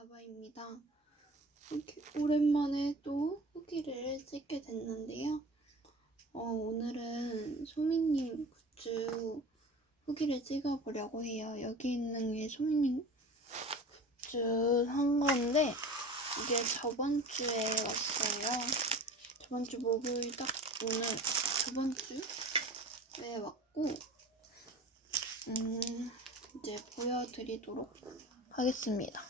라바입니다. 이렇게 오랜만에 또 후기를 찍게 됐는데요. 어, 오늘은 소미님 굿즈 후기를 찍어보려고 해요. 여기 있는 게 소미님 굿즈 한 건데 이게 저번 주에 왔어요. 저번 주 목요일 딱 오늘 저번 주에 왔고 음, 이제 보여드리도록 하겠습니다.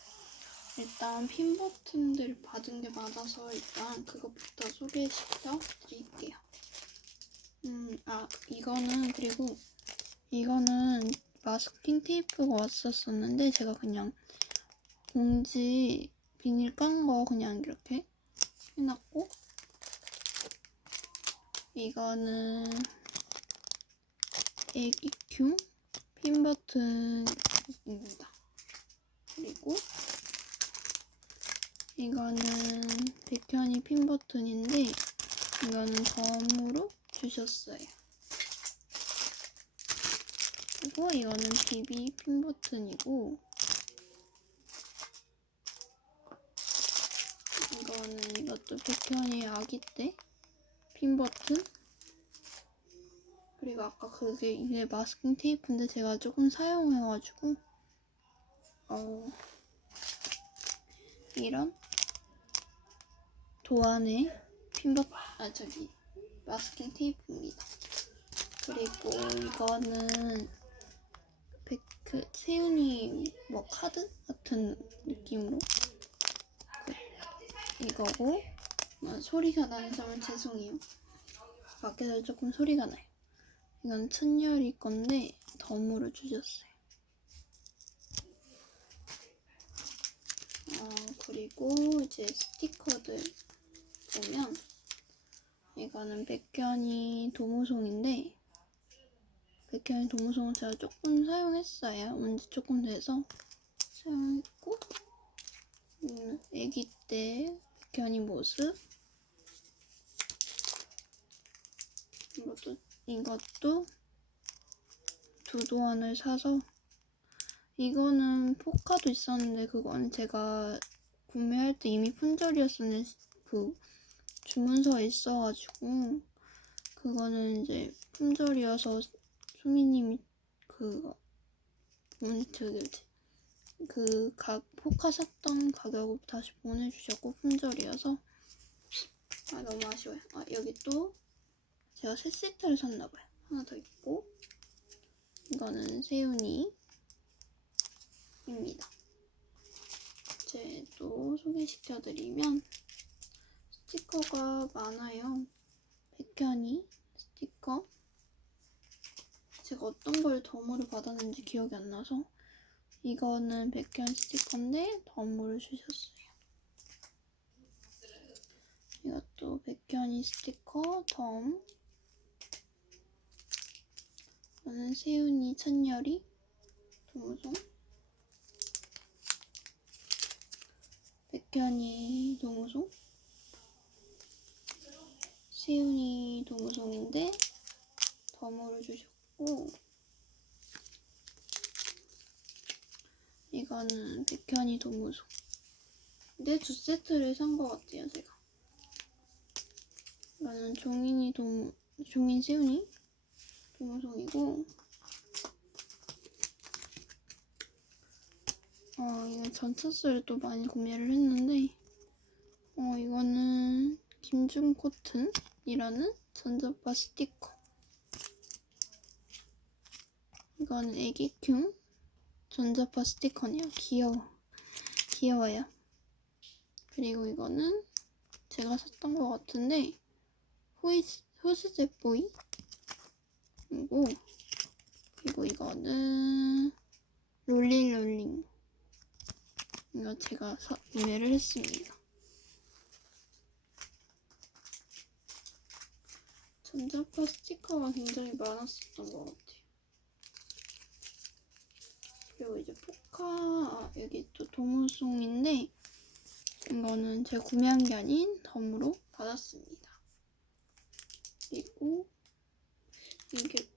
일단 핀 버튼들 받은 게 많아서 일단 그것부터 소개시켜 드릴게요. 음, 아, 이거는 그리고 이거는 마스킹 테이프가 왔었었는데 제가 그냥 봉지 비닐 깐 거 그냥 이렇게 해놨고 이거는 애기큐 핀 버튼입니다. 그리고 이거는 백현이 핀 버튼인데 이거는 덤으로 주셨어요. 그리고 이거는 비비 핀 버튼이고 이거는 이것도 백현이 아기 때 핀 버튼 그리고 아까 그게 이게 마스킹 테이프인데 제가 조금 사용해가지고 어 이런 도안의 핀버 아 저기 마스킹 테이프입니다. 그리고 이거는 백그 세윤이 뭐 카드 같은 느낌으로 그, 이거고 아, 소리가 나는 점은 죄송해요. 밖에서 조금 소리가 나요. 이건 천열이 건데 덤으로 주셨어요. 어, 그리고 이제 스티커들 보면 이거는 백현이 도무송인데 백현이 도무송은 제가 조금 사용했어요. 온지 조금 돼서 사용했고 음, 아기 때 백현이 모습 이것도 이것도 두 도안을 사서 이거는 포카도 있었는데 그건 제가 구매할 때 이미 품절이었었는데 그 주문서에 있어가지고 그거는 이제 품절이어서 수미님이 그거 음 저기 그가 포카 샀던 가격을 다시 보내주셨고 품절이어서 아 너무 아쉬워요. 아 여기 또 제가 세 세트를 샀나봐요. 하나 더 있고 이거는 세윤이 입니다. 이제 또 소개시켜드리면 스티커가 많아요. 백현이 스티커. 제가 어떤 걸 덤으로 받았는지 기억이 안 나서 이거는 백현 스티커인데 덤으로 주셨어요. 이것도 백현이 스티커 덤. 이거는 세윤이 천열이 도무송. 백현이 동우송, 세윤이 동우송인데 덤으로 주셨고 이거는 백현이 동우송. 근데 두 세트를 산 것 같아요 제가. 이거는 종인이 동 종인 세윤이 동우송이고 어, 이거 전차스를 또 많이 구매를 했는데, 어, 이거는 김중 코튼이라는 전자파 스티커. 이거는 애기큐 전자파 스티커네요. 귀여워. 귀여워요. 그리고 이거는 제가 샀던 것 같은데, 호이, 호스제보이? 그리고, 그리고 이거는 롤링 롤링. 이거 제가 사, 구매를 했습니다. 전자파 스티커가 굉장히 많았었던 것 같아요. 그리고 이제 포카 아, 여기 또 도무송인데 이거는 제가 구매한 게 아닌 덤으로 받았습니다. 그리고 이게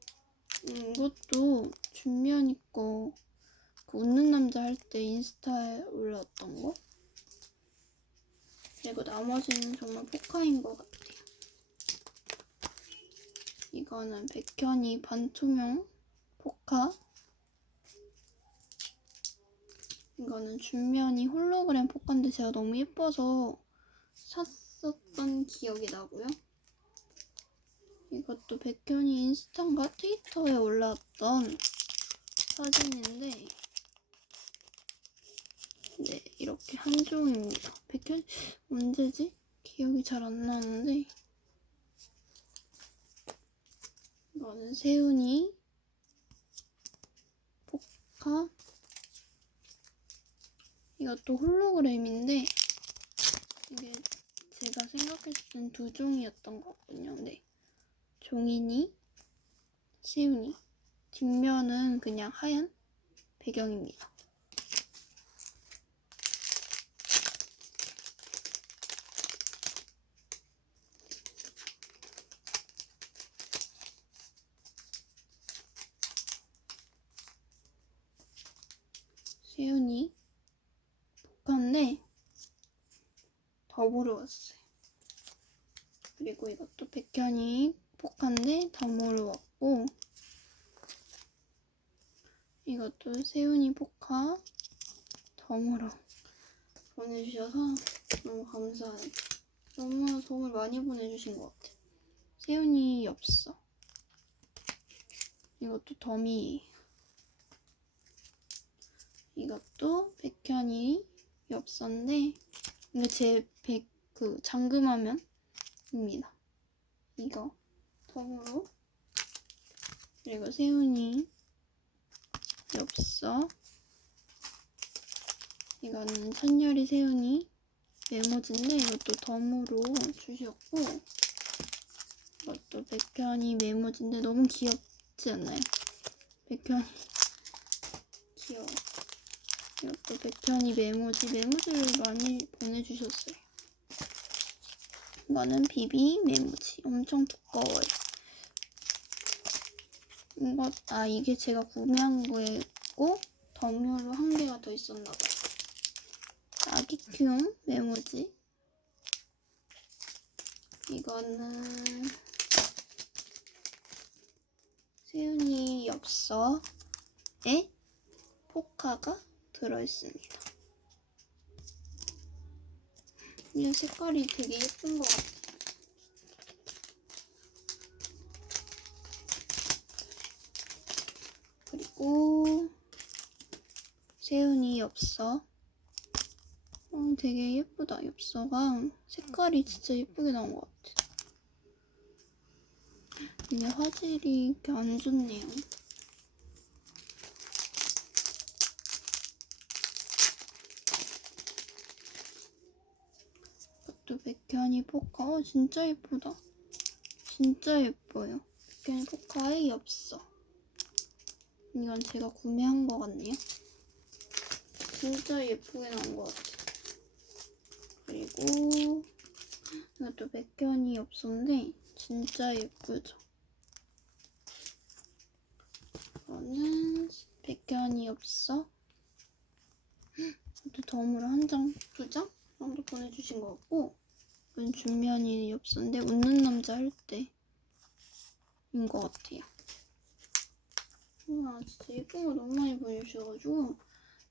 음, 이것도 준면이 거그 웃는 남자 할 때 인스타에 올라왔던 거. 그리고 나머지는 정말 포카인 것 같아요. 이거는 백현이 반투명 포카. 이거는 준면이 홀로그램 포카인데 제가 너무 예뻐서 샀었던 기억이 나고요. 이것도 백현이 인스타인가 트위터에 올라왔던 사진인데 네 이렇게 한 종입니다. 백현 언제지? 기억이 잘 안 나는데 이거는 세훈이 포카 이것도 홀로그램인데 이게 제가 생각했을 땐두 종이었던 것 같거든요. 네. 종이니, 세훈이. 뒷면은 그냥 하얀 배경입니다. 세훈이 복한데 더불어 왔어요. 그리고 이것도 백현이 포카인데 더물어 왔고 이것도 세훈이 포카 덤으로 보내주셔서 너무 감사해요. 너무 도움을 많이 보내주신 것 같아요. 세훈이 엽서 이것도 덤이 이것도 백현이 엽서인데 이거 제백그 잠금화면입니다. 이거 덤으로 그리고 세훈이 엽서 이거는 천열이 세훈이 메모지인데 이것도 덤으로 주셨고 이것도 백현이 메모지인데 너무 귀엽지 않나요? 백현이 귀여워 이것도 백현이 메모지 메모지를 많이 보내주셨어요 이거는 비비 메모지 엄청 두꺼워요 이거 아 이게 제가 구매한 거였고 덤으로 한 개가 더 있었나 봐요. 아기 큐 메모지. 이거는 세윤이 엽서에 포카가 들어있습니다. 이 색깔이 되게 예쁜 것 같아요. 그리고 세훈이 엽서. 어, 되게 예쁘다. 엽서가 색깔이 진짜 예쁘게 나온 것 같아. 이게 화질이 이렇게 안 좋네요. 백현이 포카. 어, 진짜 예쁘다. 진짜 예뻐요. 백현이 포카의 엽서. 이건 제가 구매한 거 같네요. 진짜 예쁘게 나온 것 같아요. 그리고 이것도 백현이 엽서인데 진짜 예쁘죠. 이거는 백현이 엽서. 이것도 덤으로 한 장, 두 장 정도 보내주신 것 같고 준면이 엽서인데 웃는 남자 할 때인 것 같아요. 우와 진짜 예쁜 거 너무 많이 보여주셔가지고.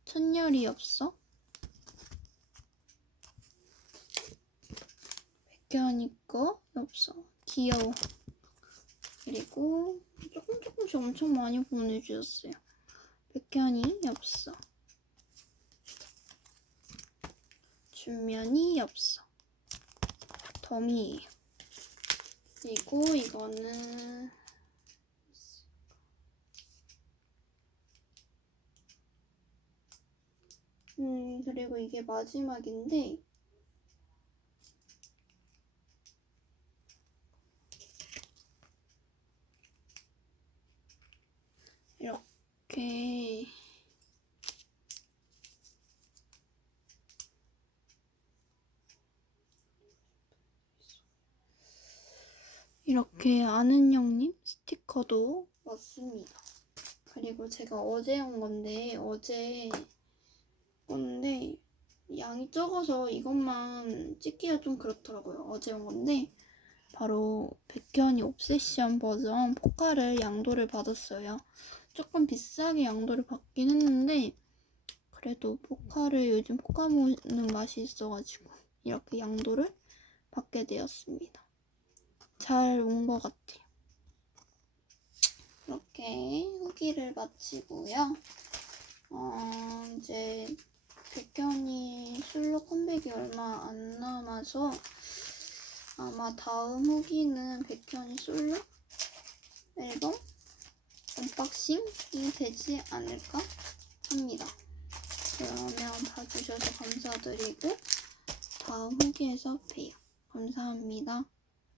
천열이 엽서 백현이 거 엽서 귀여워. 그리고 조금 조금씩 엄청 많이 보내주셨어요. 백현이 엽서 준면이 엽서 덤이에요 그리고 이거는 음, 그리고 이게 마지막인데, 이렇게, 이렇게 아는 형님 스티커도 왔습니다. 그리고 제가 어제 온 건데 어제 건데 양이 적어서 이것만 찍기가 좀 그렇더라고요. 어제 온 건데 바로 백현이 옵세션 버전 포카를 양도를 받았어요. 조금 비싸게 양도를 받긴 했는데 그래도 포카를 요즘 포카 먹는 맛이 있어가지고 이렇게 양도를 받게 되었습니다. 잘 온 것 같아요. 이렇게 후기를 마치고요. 어, 이제 백현이 솔로 컴백이 얼마 안 남아서 아마 다음 후기는 백현이 솔로 앨범 언박싱이 되지 않을까 합니다. 그러면 봐주셔서 감사드리고 다음 후기에서 봬요. 감사합니다.